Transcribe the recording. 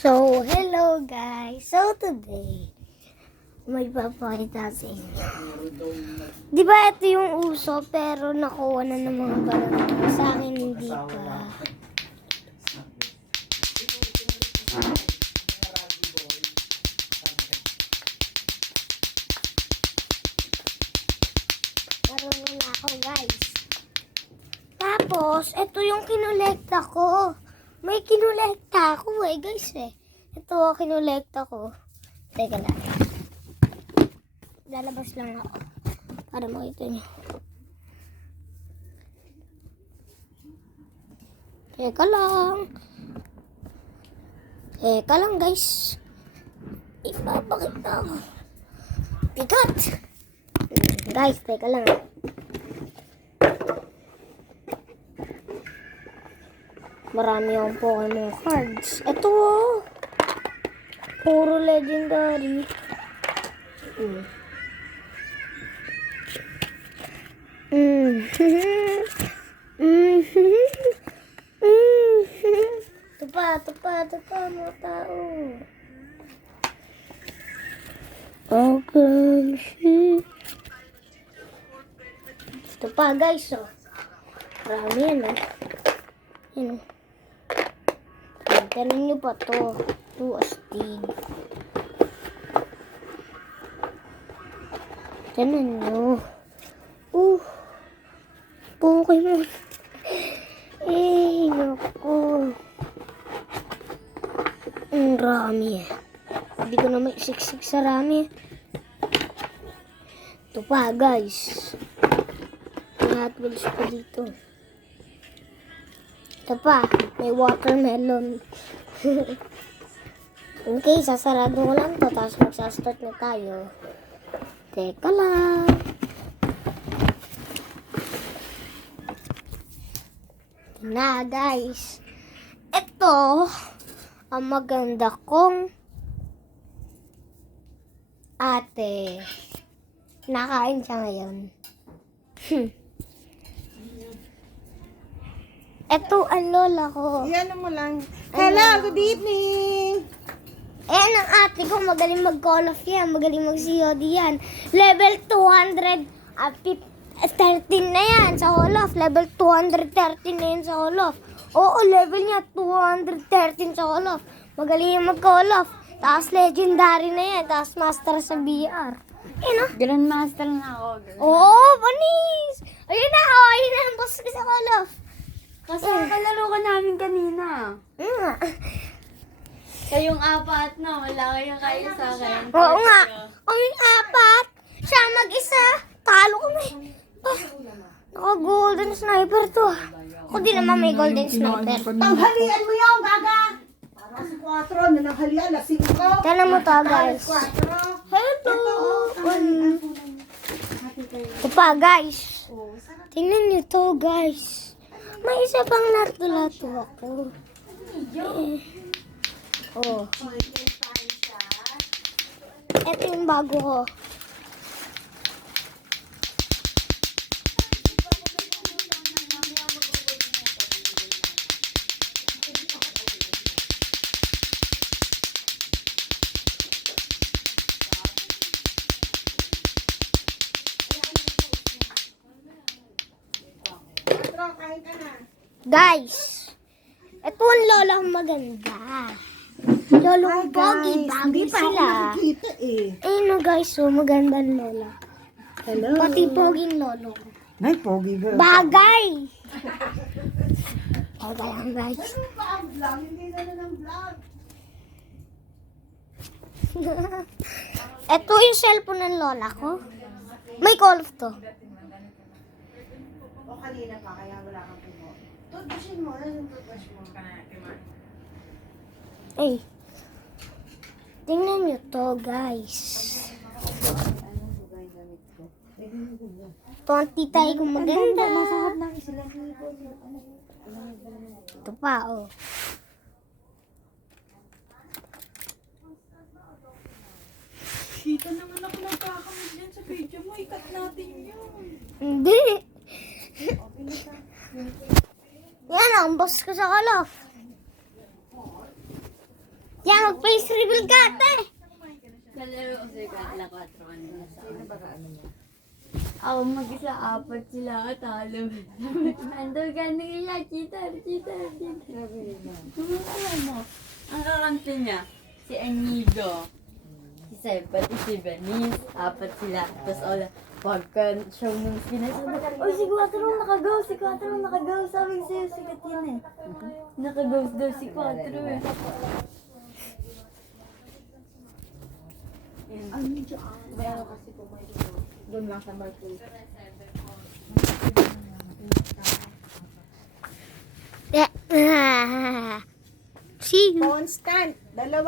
So, hello guys. So, today, may papakita sa inyo. Di ba ito yung uso, pero nakuha na ng mga barangay. Sa akin, hindi pa. Marunong na ako, guys. Tapos, ito yung kinolekta ko. May kinolekta ako guys Ito, kinolekta ko. Teka lang. Lalabas lang ako para makita nyo. Teka lang guys. Ipapakita ko. Pikat! Guys, teka lang. Marami akong Pokemon cards. Ito puro legendary. Ito pa mga tao. Okay. Ito pa guys, marami yan Yan Tanong nyo pa to. Ito, astig. Tanong nyo. Pokemon. Naku. Ang rami Hindi ko na may siksik sa rami. Ito pa, guys. May Hot Wheels pa dito. Ito pa, may watermelon. Okay, sasarado ko lang to, tapos magsastart na tayo. Teka lang. Na guys, ito ang maganda kong ate. Nakain siya ngayon. Ito ang lola ko. Yan mo lang. Hello, good evening. Ayan ang ate ko, magaling mag-Call of yan, magaling mag-COD yan. Level 213 na yan sa Call of. Level 213 na yan sa Call of. Oo, level niya 213 sa Call of. Magaling yung mag-Call of. Tapos legendary na yan, tapos master sa VR. Grandmaster na ako. Oo, panis! Ayun na ang boss ko sa Call of. Kasi kalaro ka namin kanina. Kayong apat na, wala kayong kayo sa akin. Oo nga. Kaming apat. Siya mag-isa. Talo kami. Naka-golden sniper to. Ako din naman may golden sniper. Tanghalian mo yung gaga. Para si 4 na nanghalian, lasing ko. Tignan mo to, guys. 4. Hello. Ito pa, guys. Tingnan nyo to, guys. May isa pang lato-lato ako. Ito yung bago ko. Guys, ito ang lola kong maganda. Lolo kong pogi, bagay sila. Ayun na guys, maganda ang lola. Hello. Pati poging lolo ko. Ay, pogi girl. Bagay! Bagay lang guys. Ito yung cellphone ng lola ko. May Call of to. O kanina pa, kaya wala kang pimo. Tutbushin mo, yung tutbush mo. Ay. Tingnan nyo to guys. Ito ang titay kong maganda. Ito pa Kita naman ako nagkakamit yan sa video mo. Ikat natin yun. Hindi. Yan ang boss ko sa Call of. Yan, mag-face reveal ka, ate. Kalaro ko sa ikatla 4 ano. Sino ba ano niya? Ako mag-isa, 4 sila talo. Nando gano'n nila, cheater. Alam mo, ang kakampi niya, si Anigo, si Seb, pati si Benis, 4 sila. Tapos pagka show nung sinasabi, oh si 4 nakagaw, sabi ko sa'yo, sikat yan eh. Nakagaw daw si 4 eh. Doon lang sa Marco. See you. Constant. Dalawa.